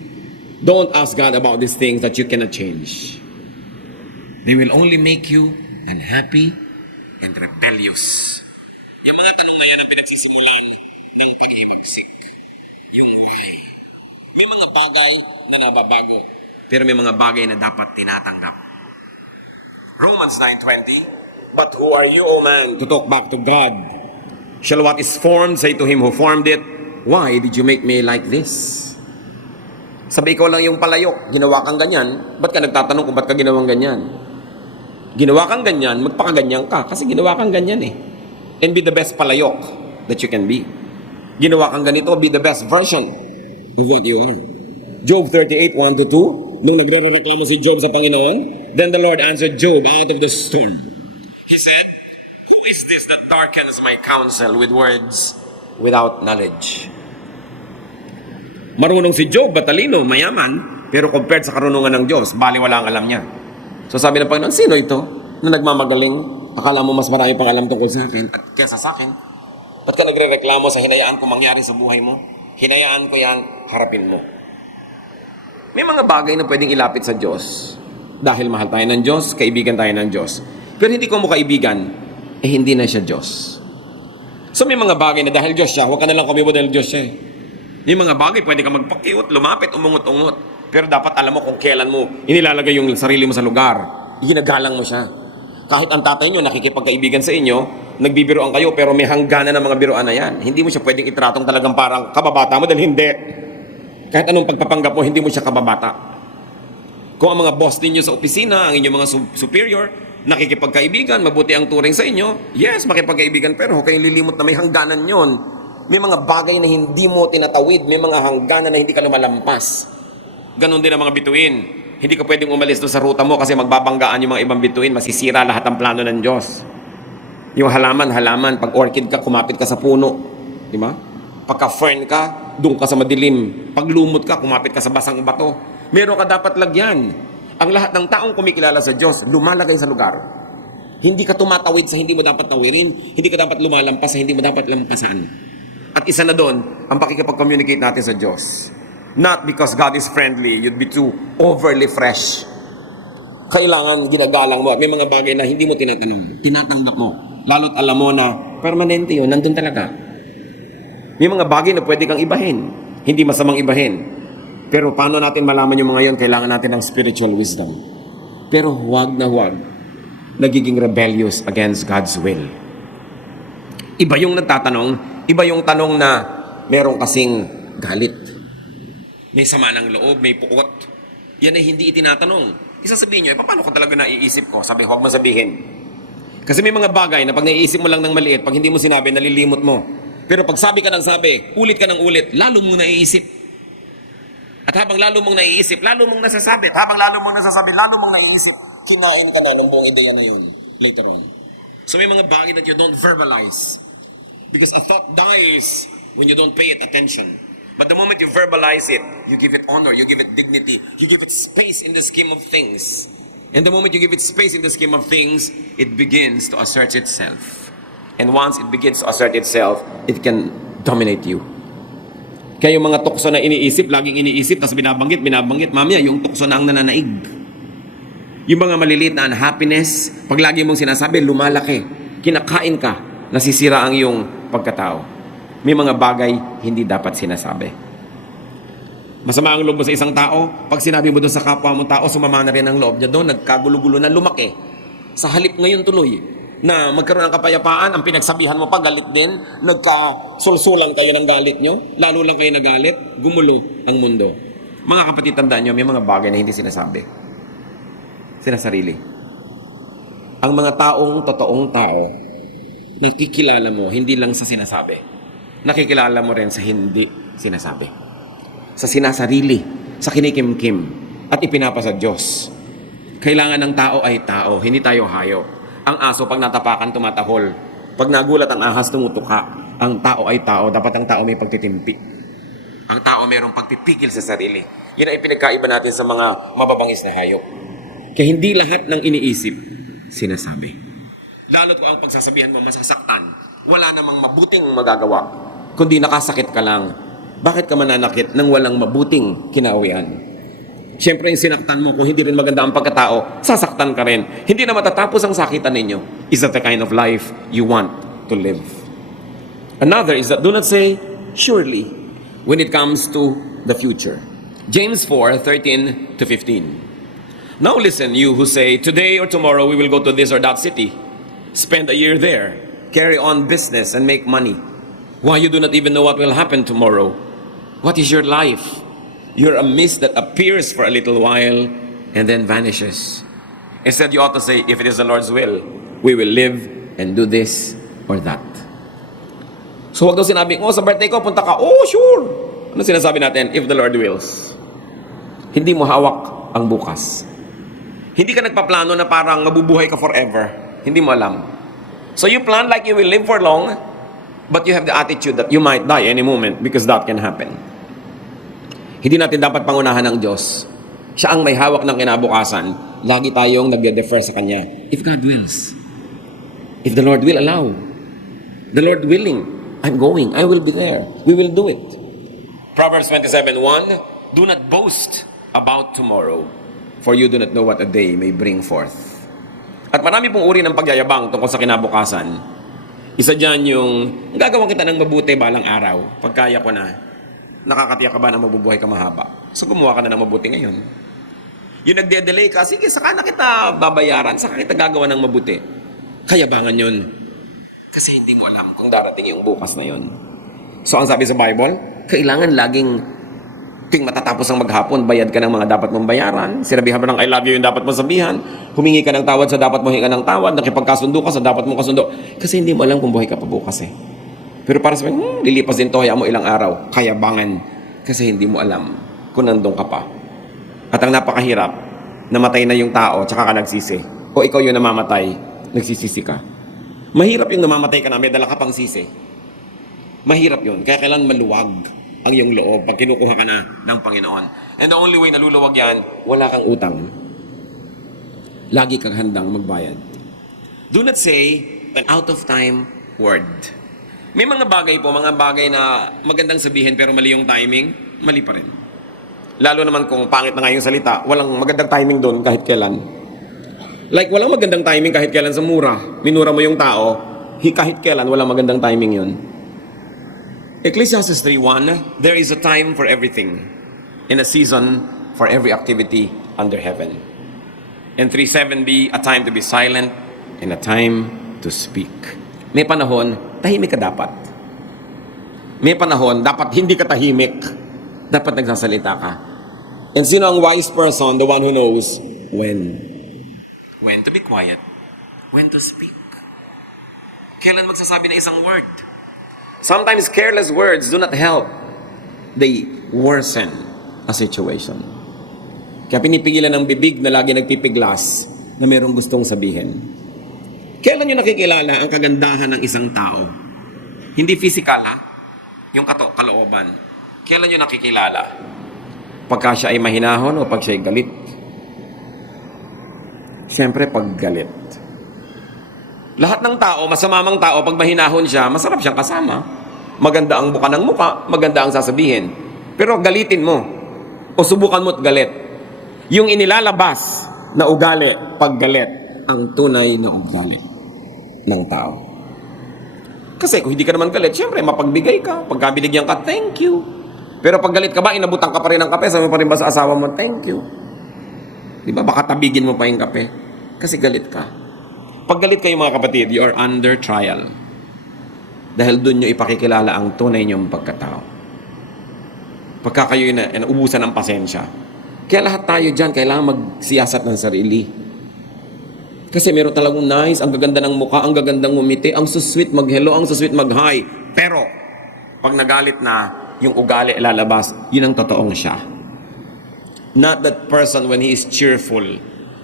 don't ask God about these things that you cannot change. They will only make you unhappy and rebellious. Yung mga tanong ngayon na pinagsisimulan ng pag-iibagsik. Yung why. May mga bagay na nababago, pero may mga bagay na dapat tinatanggap. Romans 9:20, but who are you, O man, to talk back to God? Shall what is formed say to him who formed it, why did you make me like this? Sabi, ikaw lang yung palayok, ginawa kang ganyan, ba't ka nagtatanong kung ba't ka ginawang ganyan? Ginawa kang ganyan, magpakaganyan ka, kasi ginawa kang ganyan eh. And be the best palayok that you can be. Ginawa kang ganito, be the best version of what you are. Job 38:1-2, nung nagre-reklamo si Job sa Panginoon, then the Lord answered Job out of the storm. He said, who is this that darkens my counsel with words without knowledge? Marunong si Job, batalino, mayaman, pero compared sa karunungan ng Diyos, baliwala ang alam niya. So sabi ng Panginoon, sino ito na nagmamagaling? Akala mo mas marami pang alam tungkol sa akin at kesa sa akin? Ba't ka nagre-reklamo sa hinayaan ko mangyari sa buhay mo? Hinayaan ko yan, harapin mo. May mga bagay na pwedeng ilapit sa Diyos. Dahil mahal tayo ng Diyos, kaibigan tayo ng Diyos. Pero hindi ko mo kaibigan, hindi na siya Diyos. So may mga bagay na dahil Diyos siya, huwag ka na lang kumibo dahil Diyos siya. May mga bagay, pwede ka magpakiut, lumapit, umungot-ungot. Pero dapat alam mo kung kailan mo inilalagay yung sarili mo sa lugar. Ginagalang mo siya. Kahit ang tatay nyo nakikipagkaibigan sa inyo, nagbibiroan kayo, pero may hangganan ng mga biroan na yan. Hindi mo siya pwedeng itratong talagang parang kababata mo dahil hindi. Kahit anong pagpapanggap mo, hindi mo siya kababata. Kung ang mga boss ninyo sa opisina, ang inyong mga superior, nakikipagkaibigan, mabuti ang turing sa inyo, yes, makipagkaibigan, pero huwag kayong lilimot na may hangganan yon. May mga bagay na hindi mo tinatawid, may mga hangganan na hindi ka lumalampas. Ganon din ang mga bituin. Hindi ka pwedeng umalis doon sa ruta mo kasi magbabanggaan yung mga ibang bituin, masisira lahat ang plano ng Diyos. Yung halaman, pag orchid ka, kumapit ka sa puno. Di ba? Pagka fern ka, doon ka sa madilim. Pag lumot ka, kumapit ka sa basang bato. Meron ka dapat lagyan. Ang lahat ng taong kumikilala sa Diyos, lumalagay sa lugar. Hindi ka tumatawid sa hindi mo dapat tawirin. Hindi ka dapat lumalampas sa hindi mo dapat lampasan. At isa na doon, ang pakikipag-communicate natin sa Diyos. Not because God is friendly, you'd be too overly fresh. Kailangan ginagalang mo. At may mga bagay na hindi mo tinatanong. Tinatanggap mo. Lalo't alam mo na permanente yun, nandun talaga. May mga bagay na pwede kang ibahin. Hindi masamang ibahin. Pero paano natin malaman yung mga yon? Kailangan natin ng spiritual wisdom. Pero huwag na huwag nagiging rebellious against God's will. Iba yung nagtatanong, iba yung tanong na meron kasing galit. May sama ng loob, may puot. Yan ay hindi itinatanong. Isasabihin nyo, paano ko talaga naiisip ko? Sabi, huwag mo sabihin. Kasi may mga bagay na pag naiisip mo lang ng maliit, pag hindi mo sinabi, nalilimot mo. Pero pag sabi ka ng sabi, ulit ka ng ulit, lalo mong naiisip. At habang lalo mong naiisip, lalo mong nasasabi. At habang lalo mong nasasabi, lalo mong naiisip, kinain ka na ng buong ideya na yun later on. So may mga bagay that you don't verbalize. Because a thought dies when you don't pay it attention. But the moment you verbalize it, you give it honor, you give it dignity, you give it space in the scheme of things. And the moment you give it space in the scheme of things, it begins to assert itself. And once it begins to assert itself, it can dominate you. Kaya yung mga tukso na iniisip, laging iniisip, tapos binabanggit, mamaya yung tukso na ang nananaig. Yung mga maliliit na unhappiness, pag lagi mong sinasabi, lumalaki. Kinakain ka, nasisira ang iyong pagkatao. May mga bagay hindi dapat sinasabi. Masama ang loob mo sa isang tao, pag sinabi mo doon sa kapwa mo tao, sumama na rin ang loob niya doon, nagkagulo-gulo na, lumaki. Sa halip ngayon tuloy, na magkaroon ng kapayapaan, ang pinagsabihan mo pa, galit din, nagkasulsulang kayo ng galit nyo, lalo lang kayo nagalit, gumulo ang mundo. Mga kapatid, tandaan nyo, may mga bagay na hindi sinasabi. Sinasarili. Ang mga totoong tao, nakikilala mo, hindi lang sa sinasabi. Nakikilala mo rin sa hindi sinasabi. Sa sinasarili, sa kinikimkim, at ipinapa sa Diyos. Kailangan ng tao ay tao, hindi tayo hayop. Ang aso, pag natapakan, tumatahol. Pag nagulat ang ahas, tumutuka. Ang tao ay tao. Dapat ang tao may pagtitimpi. Ang tao mayroong pagpipigil sa sarili. Yan ay pinagkaiba natin sa mga mababangis na hayop. Kaya hindi lahat ng iniisip, sinasabi. Lalo't kung ang pagsasabihan mo masasaktan, wala namang mabuting magagawa. Kundi nakasakit ka lang. Bakit ka mananakit nang walang mabuting kinauwian? Siyempre, yung sinaktan mo, kung hindi rin maganda ang pagkatao, sasaktan ka rin. Hindi na matatapos ang sakitan ninyo. Is that the kind of life you want to live? Another is that do not say, surely, when it comes to the future. James 4:13-15. Now listen, you who say, today or tomorrow we will go to this or that city, spend a year there, carry on business and make money. Why you do not even know what will happen tomorrow? What is your life? You're a mist that appears for a little while and then vanishes. Instead, you ought to say, if it is the Lord's will, we will live and do this or that. So wag daw sinabi, sa birthday ko, punta ka. Oh, sure. Ano sinasabi natin? If the Lord wills. Hindi mo hawak ang bukas. Hindi ka nagpaplano na parang mabubuhay ka forever. Hindi mo alam. So you plan like you will live for long, but you have the attitude that you might die any moment because that can happen. Hindi natin dapat pangunahan ng Diyos. Siya ang may hawak ng kinabukasan. Lagi tayong nagde-defer sa Kanya. If God wills. If the Lord will allow. The Lord willing. I'm going. I will be there. We will do it. Proverbs 27:1. Do not boast about tomorrow, for you do not know what a day may bring forth. At marami pong uri ng pagyayabang tungkol sa kinabukasan. Isa dyan yung, gagawin kita ng mabuti balang araw. Pagkaya ko na. Nakakatiyak ka ba na mabubuhay ka mahaba? So gumawa ka na ng mabuti ngayon. Yung nagde-delay ka, sige, saka na kita babayaran, saka kita gagawa ng mabuti. Kayabangan yun. Kasi hindi mo alam kung darating yung bukas na yun. So ang sabi sa Bible, kailangan laging ting matatapos ang maghapon, bayad ka ng mga dapat mong bayaran. Sinabihan mo ng I love you yung dapat mong sabihan. Humingi ka ng tawad sa dapat mong hinga ng tawad. Nakipagkasundo ka sa dapat mong kasundo. Kasi hindi mo alam kung buhay ka pa bukas eh. Pero para sa lilipas din to, hayaan mo ilang araw. Kayabangan. Kasi hindi mo alam kung nandun ka pa. At ang napakahirap, namatay na yung tao, tsaka ka nagsisi. O ikaw yung namamatay, nagsisisi ka. Mahirap yung namamatay ka na, may dala ka pang sisi. Mahirap yun. Kaya kailangan maluwag ang iyong loob pag kinukuha ka na ng Panginoon. And the only way na luluwag yan, wala kang utang. Lagi kang handang magbayad. Do not say an out of time word. May mga bagay po, mga bagay na magandang sabihin pero mali yung timing, mali pa rin. Lalo naman kung pangit na nga yung salita, walang magandang timing doon kahit kailan. Like, walang magandang timing kahit kailan sa mura. Minura mo yung tao, kahit kailan, walang magandang timing yun. Ecclesiastes 3:1, there is a time for everything, and a season for every activity under heaven. And 3:7b, a time to be silent, and a time to speak. May panahon, tahimik ka dapat. May panahon, dapat hindi ka tahimik. Dapat nagsasalita ka. And sino ang wise person? The one who knows when. When to be quiet. When to speak. Kailan magsasabi ng isang word? Sometimes careless words do not help. They worsen a situation. Kaya pinipigilan ng bibig na lagi nagpipiglas na mayroong gustong sabihin. Kailan nyo nakikilala ang kagandahan ng isang tao? Hindi physical ha? Yung kalooban. Kailan nyo nakikilala? Pagka siya ay mahinahon o pag siya ay galit? Siyempre pag galit. Lahat ng tao, masamamang tao, pag mahinahon siya, masarap siyang kasama. Maganda ang buka ng muka, maganda ang sasabihin. Pero galitin mo, o subukan mo't galit. Yung inilalabas na ugali pag galit, ang tunay na ugali ng tao. Kasi kung hindi ka naman galit, syempre mapagbigay ka. Pagka binigyan ka, thank you. Pero pag galit ka ba, inabutan ka pa rin ng kape, sabi mo pa rin ba sa asawa mo, thank you. Di ba? Baka tabigin mo pa yung kape. Kasi galit ka. Pag galit kayo mga kapatid, you are under trial. Dahil doon nyo ipakikilala ang tunay nyong pagkatao. Pagka kayo ubusan ng pasensya. Kaya lahat tayo dyan, kailangan magsiyasat ng sarili. Kasi meron talagang nice, ang gaganda ng mukha, ang gagandang ngumiti, ang susweet mag-hello, ang susweet mag-hi. Pero, pag nagalit na, yung ugali lalabas, yun ang totoong siya. Not that person when he is cheerful.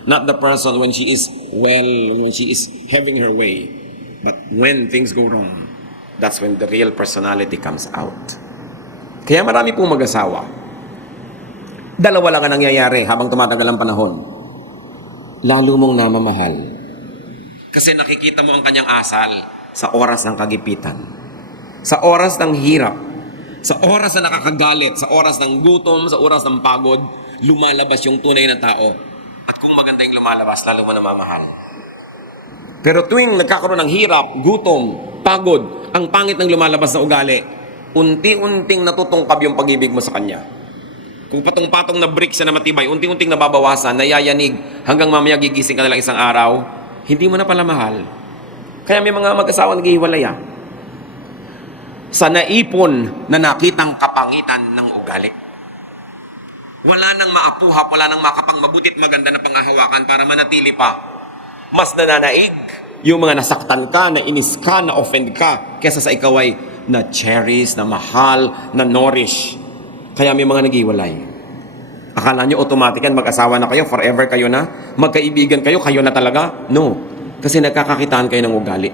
Not the person when she is well, when she is having her way. But when things go wrong, that's when the real personality comes out. Kaya marami pong mag-asawa. Dalawa lang ang nangyayari habang tumatagal ang panahon. Lalo mong namamahal. Kasi nakikita mo ang kanyang asal sa oras ng kagipitan. Sa oras ng hirap. Sa oras na nakakagalit. Sa oras ng gutom. Sa oras ng pagod. Lumalabas yung tunay na tao. At kung maganda yung lumalabas, lalo mo namamahal. Pero tuwing nagkakaroon ng hirap, gutom, pagod, ang pangit ng lumalabas na ugali, unti-unting natutungkab yung pag-ibig mo sa kanya. Kung patong-patong na bricks na matibay, unti-unting nababawasan, nayayanig, hanggang mamaya gigising ka na lang isang araw, hindi mo na pala mahal. Kaya may mga mag-asawa naghihiwalay sa naipon na nakitang kapangitan ng ugali. Wala nang maapuhap, wala nang makapang mabutit maganda na pangahawakan para manatili pa. Mas nananaig yung mga nasaktan ka, na inis ka, na offend ka, kesa sa ikaw ay na-cherish, na mahal, na nourish. Kaya may mga naghiwalay. Akala nyo automatic yan, mag-asawa na kayo, forever kayo na, magkaibigan kayo, kayo na talaga? No. Kasi nagkakakitaan kayo ng ugali.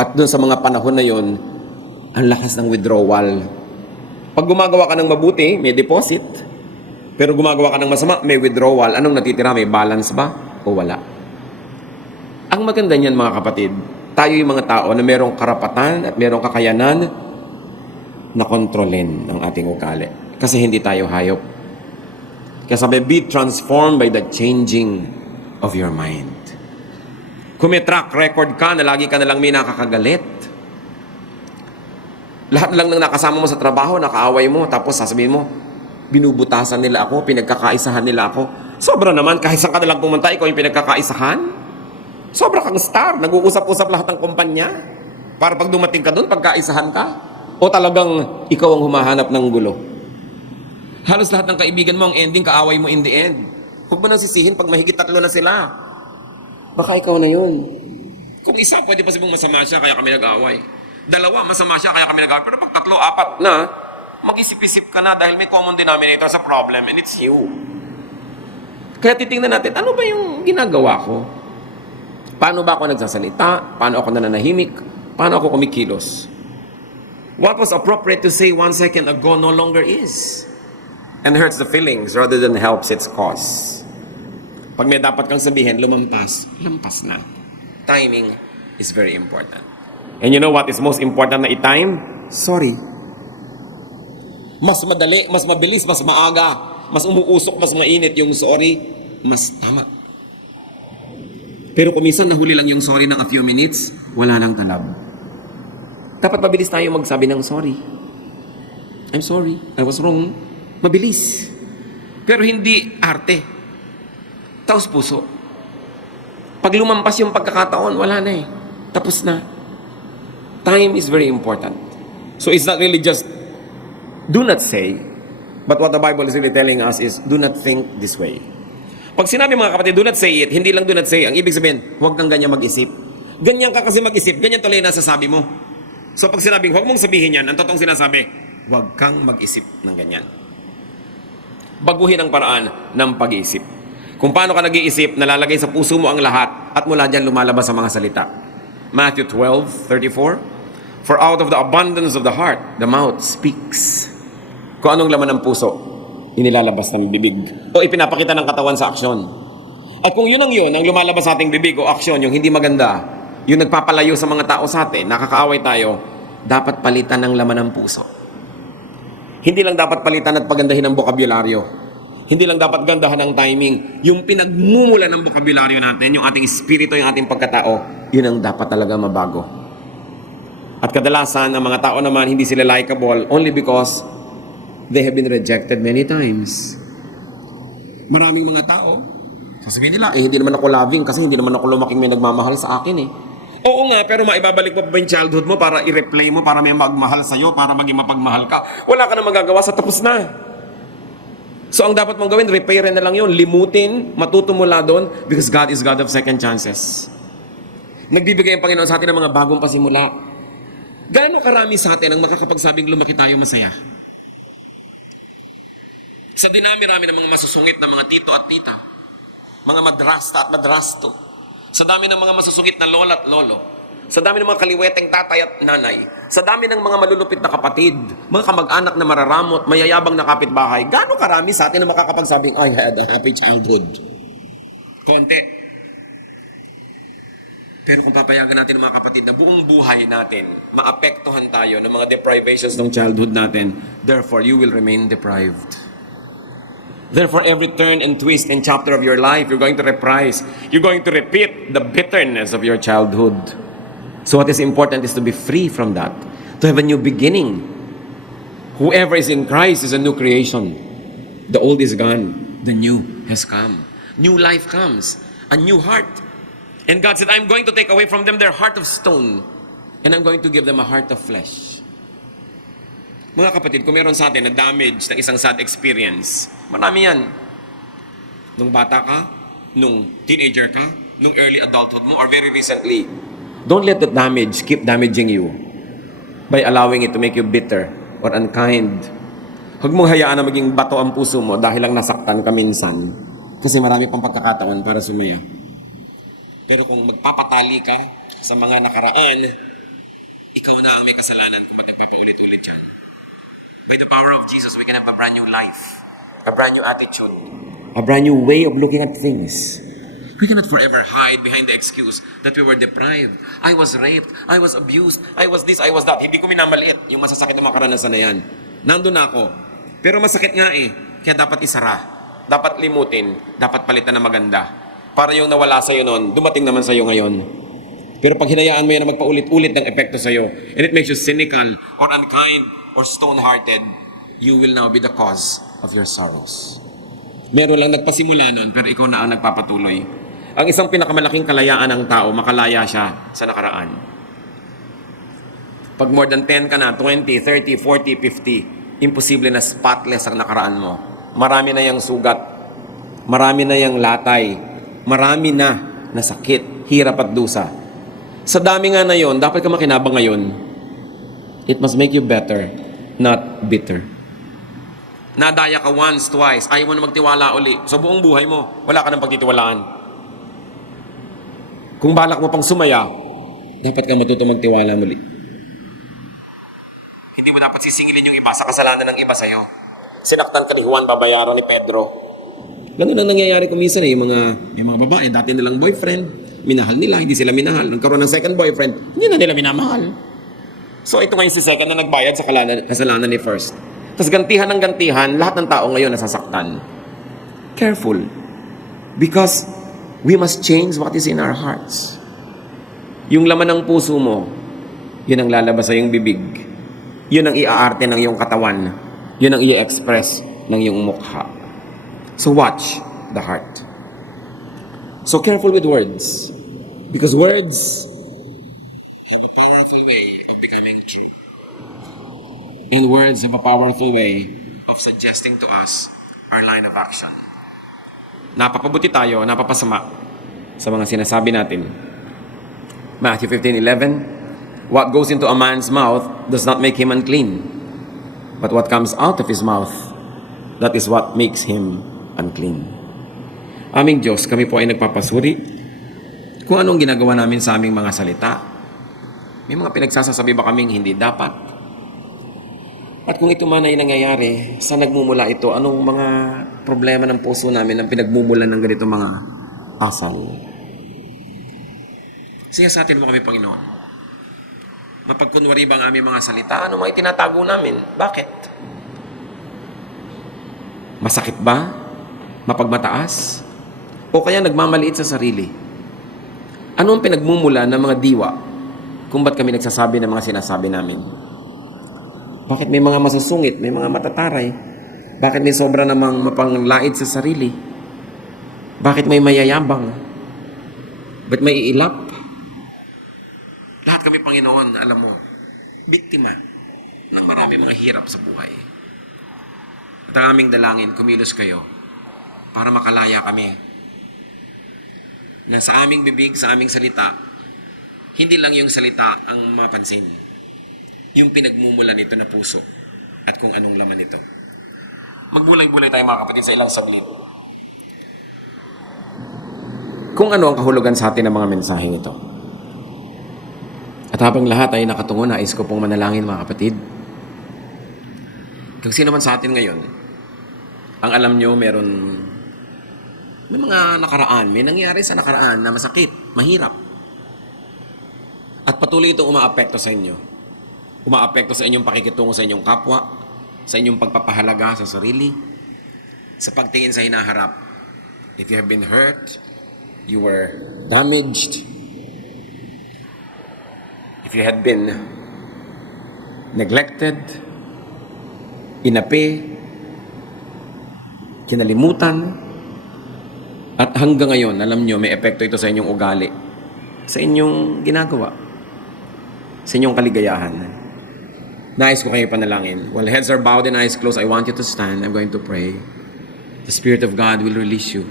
At doon sa mga panahon na yon, ang lakas ng withdrawal. Pag gumagawa ka ng mabuti, may deposit. Pero gumagawa ka ng masama, may withdrawal. Anong natitira? May balance ba? O wala? Ang maganda niyan mga kapatid, tayo yung mga tao na merong karapatan at merong kakayanan na kontrolin ang ating ugali. Kasi hindi tayo hayop. Kaya sabi, be transformed by the changing of your mind. Kung may track record ka na lagi ka na lang may nakakagalit, lahat lang ng nakasama mo sa trabaho, nakaaway mo, tapos sasabihin mo, binubutasan nila ako, pinagkakaisahan nila ako. Sobra naman, kahit saan ka na lang pumunta, ikaw yung pinagkakaisahan. Sobra kang star, nag-uusap-usap lahat ng kumpanya. Para pag dumating ka doon, pagkaisahan ka. O talagang ikaw ang humahanap ng gulo. Halos lahat ng kaibigan mo, ang ending, kaaway mo in the end. Huwag mo nang sisihin pag mahigit 3 na sila. Baka ikaw na yun. Kung isa, pwede pa sabong masama siya, kaya kami nag-aaway. 2, masama siya, kaya kami nag-aaway. Pero pag 3, 4 na, mag-isip-isip ka na dahil may common denominator sa problem and it's you. Kaya titingnan natin, ano ba yung ginagawa ko? Paano ba ako nagsasalita? Paano ako nananahimik? Paano ako kumikilos? What was appropriate to say 1 second ago no longer is. And hurts the feelings rather than helps its cause. Pag may dapat kang sabihin, lampas na. Timing is very important. And you know what is most important na i-time? Sorry. Mas madali, mas mabilis, mas maaga, mas umuusok, mas mainit yung sorry, mas tama. Pero kung minsan nahuli lang yung sorry ng a few minutes, wala nang talab. Dapat mabilis tayo magsabi ng sorry. I'm sorry, I was wrong. Mabilis. Pero hindi arte. Taos puso. Pag lumampas yung pagkakataon, wala na eh. Tapos na. Time is very important. So it's not really just do not say, but what the Bible is really telling us is do not think this way. Pag sinabi mga kapatid, do not say it, hindi lang do not say, ang ibig sabihin, huwag kang ganyan mag-isip. Ganyan ka kasi mag-isip, ganyan tuloy na sasabi mo. So pag sinabing, huwag mong sabihin yan, ang totoong sinasabi, huwag kang mag-isip ng ganyan. Baguhin ang paraan ng pag-iisip. Kung paano ka nag-iisip, nalalagay sa puso mo ang lahat at mula dyan lumalabas sa mga salita. Matthew 12:34. For out of the abundance of the heart, the mouth speaks. Kung anong laman ng puso, inilalabas ng bibig o ipinapakita ng katawan sa aksyon. At kung yun ang lumalabas sa ating bibig o aksyon, yung hindi maganda, yung nagpapalayo sa mga tao sa atin, nakakaaway tayo, dapat palitan ng laman ng puso. Hindi lang dapat palitan at pagandahin ang bokabularyo. Hindi lang dapat gandahan ang timing. Yung pinagmumula ng bokabularyo natin, yung ating espiritu, yung ating pagkatao, yun ang dapat talaga mabago. At kadalasan, ang mga tao naman, hindi sila likable only because they have been rejected many times. Maraming mga tao, sasabihin nila, hindi naman ako loving kasi hindi naman ako lumaking may nagmamahal sa akin eh. Oo nga, pero maibabalik mo pa ba yung childhood mo para i-replay mo, para may magmahal sa'yo, para maging mapagmahal ka? Wala ka na magagawa sa tapos na. So ang dapat mong gawin, repairin na lang yun, limutin, matuto mula doon, because God is God of second chances. Nagbibigay ang Panginoon sa atin ng mga bagong pasimula. Gaano karami sa atin ang makakapagsabing lumaki tayo masaya? Sa dinami-rami ng mga masusungit na mga tito at tita, mga madrasta at madrasto, sa dami ng mga masusungit na lola at lolo, sa dami ng mga kaliweteng tatay at nanay, sa dami ng mga malulupit na kapatid, mga kamag-anak na mararamot, mayayabang na kapitbahay, gaano karami sa atin na makakapagsabing, I had a happy childhood? Konti. Pero kung papayagan natin ng mga kapatid na buong buhay natin, maapektuhan tayo ng mga deprivations ng childhood natin, therefore you will remain deprived. Therefore, every turn and twist and chapter of your life, you're going to reprise. You're going to repeat the bitterness of your childhood. So what is important is to be free from that, to have a new beginning. Whoever is in Christ is a new creation. The old is gone, the new has come. New life comes, a new heart. And God said, I'm going to take away from them their heart of stone, and I'm going to give them a heart of flesh. Mga kapatid, kung meron sa atin na damage ng isang sad experience, marami yan. Nung bata ka, nung teenager ka, nung early adulthood mo, or very recently. Don't let that damage keep damaging you by allowing it to make you bitter or unkind. Huwag mong hayaan na maging bato ang puso mo dahil lang nasaktan ka minsan. Kasi marami pang pagkakataon para sumaya. Pero kung magpapatali ka sa mga nakaraan, ikaw na ang may kasalanan kung magpapaulit-ulit yan. By the power of Jesus, we can have a brand new life, a brand new attitude, a brand new way of looking at things. We cannot forever hide behind the excuse that we were deprived. I was raped, I was abused, I was this, I was that. Hindi ko minamaliit yung masasakit na mga karanasan na yan. Nandun na ako. Pero masakit nga eh. Kaya dapat isara. Dapat limutin. Dapat palitan na maganda. Para yung nawala sa'yo noon, dumating naman sa'yo ngayon. Pero pag hinayaan mo yan na magpaulit-ulit ng epekto sa'yo, and it makes you cynical or unkind or stone-hearted, you will now be the cause of your sorrows. Meron lang nagpasimula nun, pero ikaw na ang nagpapatuloy. Ang isang pinakamalaking kalayaan ng tao, makalaya siya sa nakaraan. Pag more than 10 ka na, 20, 30, 40, 50, imposible na spotless ang nakaraan mo. Marami na yung sugat, marami na yung latay, marami na sakit, hirap at dusa. Sa dami nga na yon, dapat ka makinabang ngayon. It must make you better, not bitter. Nadaya ka once, twice, ayaw mo na magtiwala uli. Sa buong buhay mo, wala ka ng pagtitiwalaan. Kung balak mo pang sumaya, dapat ka matuto magtiwala muli. Hindi mo dapat sisingilin yung iba sa kasalanan ng iba sa'yo. Sinaktan ka ni Juan, babayaran ni Pedro. Ganun ang nangyayari kung minsan eh, yung mga babae, dati nilang boyfriend, minahal nila, hindi sila minahal. Nagkaroon ng second boyfriend, hindi na nila minamahal. So ito ngayon si second na nagbayad sa kasalanan ni first. Tapos gantihan ng gantihan, lahat ng tao ngayon nasasaktan. Careful. Because we must change what is in our hearts. Yung laman ng puso mo, yun ang lalabas sa iyong bibig. Yun ang iaarte ng iyong katawan. Yun ang i-express ng iyong mukha. So watch the heart. So careful with words. Because words have a powerful way of becoming true. And words have a powerful way of suggesting to us our line of action. Napapabuti tayo, napapasama sa mga sinasabi natin. Matthew 15:11, what goes into a man's mouth does not make him unclean, but what comes out of his mouth, that is what makes him unclean. Aming Diyos, kami po ay nagpapasuri kung anong ginagawa namin sa aming mga salita. May mga pinagsasasabi ba kaming hindi dapat? At kung ito man ay nangyayari, saan nagmumula ito? Anong mga problema ng puso namin ang pinagmumulan ng ganito mga asal? Siya sa atin mo kami, Panginoon. Mapagkunwari ba ang aming mga salita? Ano mga itinatago namin? Bakit? Masakit ba? Mapagmataas? O kaya nagmamaliit sa sarili? Ano ang pinagmumula ng mga diwa kung ba't kami nagsasabi ng mga sinasabi namin? Bakit may mga masusungit, may mga matataray? Bakit may sobra namang mapanglait sa sarili? Bakit may mayayabang? Ba't may iilap? Lahat kami, Panginoon, alam mo, biktima ng marami mga hirap sa buhay. At ang aming dalangin, kumilos kayo para makalaya kami. Na sa aming bibig, sa aming salita, hindi lang yung salita ang mapansin. Yung pinagmumula nito na puso at kung anong laman nito. Magbulay-bulay tayo mga kapatid sa ilang saglit. Kung ano ang kahulugan sa atin ng mga mensaheng ito. At habang lahat ay nakatungo, nais ko pong manalangin mga kapatid. Kung sino man sa atin ngayon, ang alam nyo may mga nakaraan, may nangyari sa nakaraan na masakit, mahirap. At patuloy itong umaapekto sa inyo. Umaapekto sa inyong pakikitungo sa inyong kapwa, sa inyong pagpapahalaga sa sarili, sa pagtingin sa hinaharap. If you have been hurt, you were damaged, if you had been neglected, inapi, kinalimutan, at hanggang ngayon, alam nyo, may epekto ito sa inyong ugali, sa inyong ginagawa, sa inyong kaligayahan. Nais ko kayo panalangin. While heads are bowed and eyes closed, I want you to stand. I'm going to pray. The Spirit of God will release you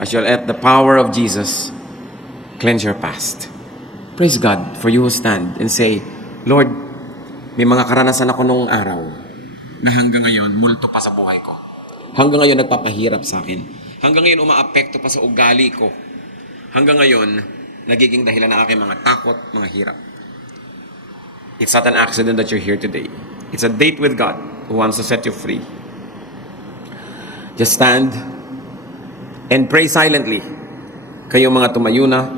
as you'll let the power of Jesus cleanse your past. Praise God for you who stand and say, Lord, may mga karanasan ako noong araw na hanggang ngayon, multo pa sa buhay ko. Hanggang ngayon, nagpapahirap sa akin. Hanggang ngayon, umaapekto pa sa ugali ko. Hanggang ngayon, nagiging dahilan na aking mga takot, mga hirap. It's not an accident that you're here today. It's a date with God who wants to set you free. Just stand and pray silently. Kayong mga tumayo na,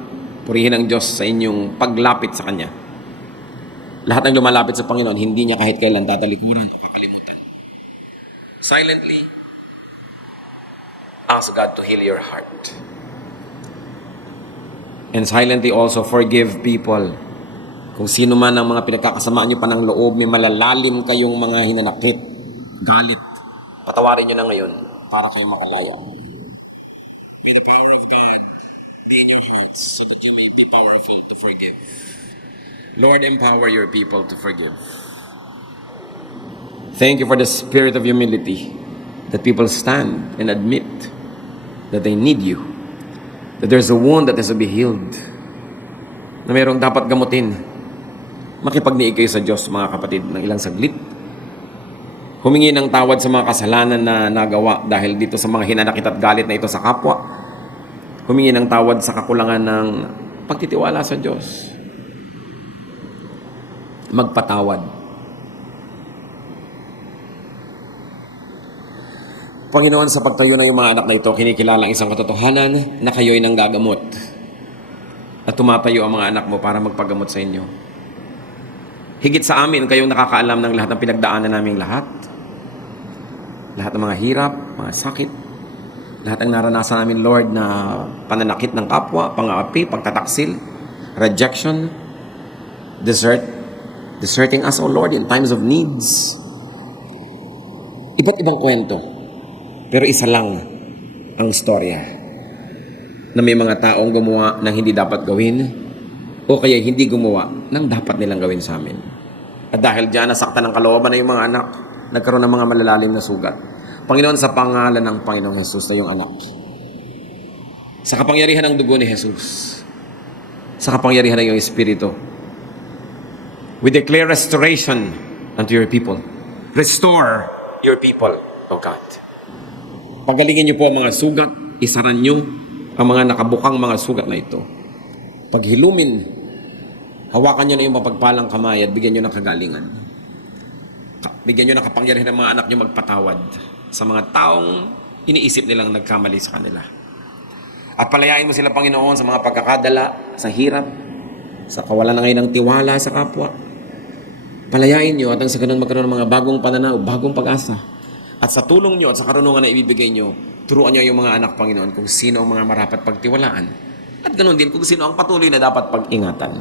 purihin ang Diyos sa inyong paglapit sa Kanya. Lahat ng lumalapit sa Panginoon, hindi niya kahit kailan tatalikuran o kakalimutan. Silently, ask God to heal your heart. And silently also forgive people. Kung sino man ang mga pinagkakasamaan nyo pa ng loob, may malalalim kayong mga hinanakit, galit, patawarin nyo na ngayon para kayong makalaya. May the power of God be in your hearts so that you may be powerful to forgive. Lord, empower your people to forgive. Thank you for the spirit of humility that people stand and admit that they need you, that there's a wound that has to be healed, na mayroong dapat gamutin. Makipagniig kayo sa Diyos, mga kapatid, ng ilang saglit. Humingi ng tawad sa mga kasalanan na nagawa dahil dito sa mga hinanakit at galit na ito sa kapwa. Humingi ng tawad sa kakulangan ng pagtitiwala sa Diyos. Magpatawad. Panginoon, sa pagtayo ng iyong mga anak na ito, kinikilala ang isang katotohanan na kayo'y nanggagamot. At tumatayo ang mga anak mo para magpagamot sa inyo. Higit sa amin, kayong nakakaalam ng lahat ng pinagdaanan naming lahat. Lahat ng mga hirap, mga sakit. Lahat ng naranasan namin, Lord, na pananakit ng kapwa, pang-aapi, pagtataksil, rejection, deserting us, O Lord, in times of needs. Iba't ibang kwento. Pero isa lang ang storya. Na may mga taong gumawa ng hindi dapat gawin, o kaya hindi gumawa ng dapat nilang gawin sa amin. At dahil diyan, nasaktan ng kalooban na yung mga anak, nagkaroon ng mga malalalim na sugat. Panginoon, sa pangalan ng Panginoong Jesus na yung anak, sa kapangyarihan ng dugo ni Jesus, sa kapangyarihan ng iyong Espiritu, we declare restoration unto your people. Restore your people, O God. Pagalingin niyo po ang mga sugat, isaran niyo ang mga nakabukang mga sugat na ito. Paghilumin, hawakan nyo na yung mapagpalang kamay at bigyan nyo ng kagalingan. Bigyan nyo ng kapangyarihan ng mga anak nyo magpatawad sa mga taong iniisip nilang nagkamali sa kanila. At palayain mo sila, Panginoon, sa mga pagkakadala, sa hirap, sa kawalan na ngayon ng tiwala sa kapwa, Palayain nyo at ang sa ganun magkaroon ng mga bagong pananaw, bagong pag-asa. At sa tulong nyo at sa karunungan na ibibigay nyo, turuan nyo yung mga anak, Panginoon, kung sino ang mga marapat pagtiwalaan. At ganun din kung sino ang patuloy na dapat pag-ingatan.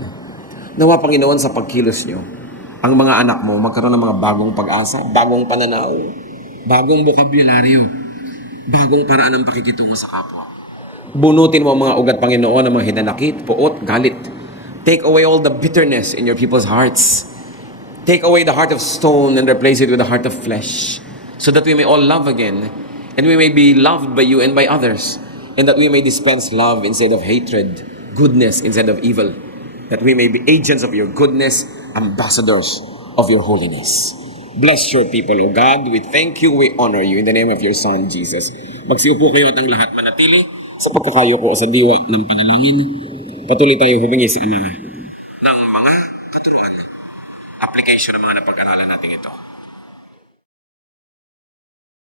Nawa, Panginoon, sa pagkilos nyo, ang mga anak mo magkaroon ng mga bagong pag-asa, bagong pananaw, bagong bokabularyo, bagong paraan ng pakikitungo sa kapwa. Bunutin mo ang mga ugat, Panginoon, ng mga hinanakit, puot, galit. Take away all the bitterness in your people's hearts. Take away the heart of stone and replace it with a heart of flesh, so that we may all love again, and we may be loved by you and by others, and that we may dispense love instead of hatred, goodness instead of evil, that we may be agents of your goodness, ambassadors of your holiness. Bless your people, O God. We thank you, we honor you, in the name of your Son, Jesus. Magsiupo kayo at ang lahat manatili sa pagkakayo ko sa diwa ng panalangin. Patuloy tayo humingi sa Ama ng mga katuruan. Application ng mga napag-aralan natin ito.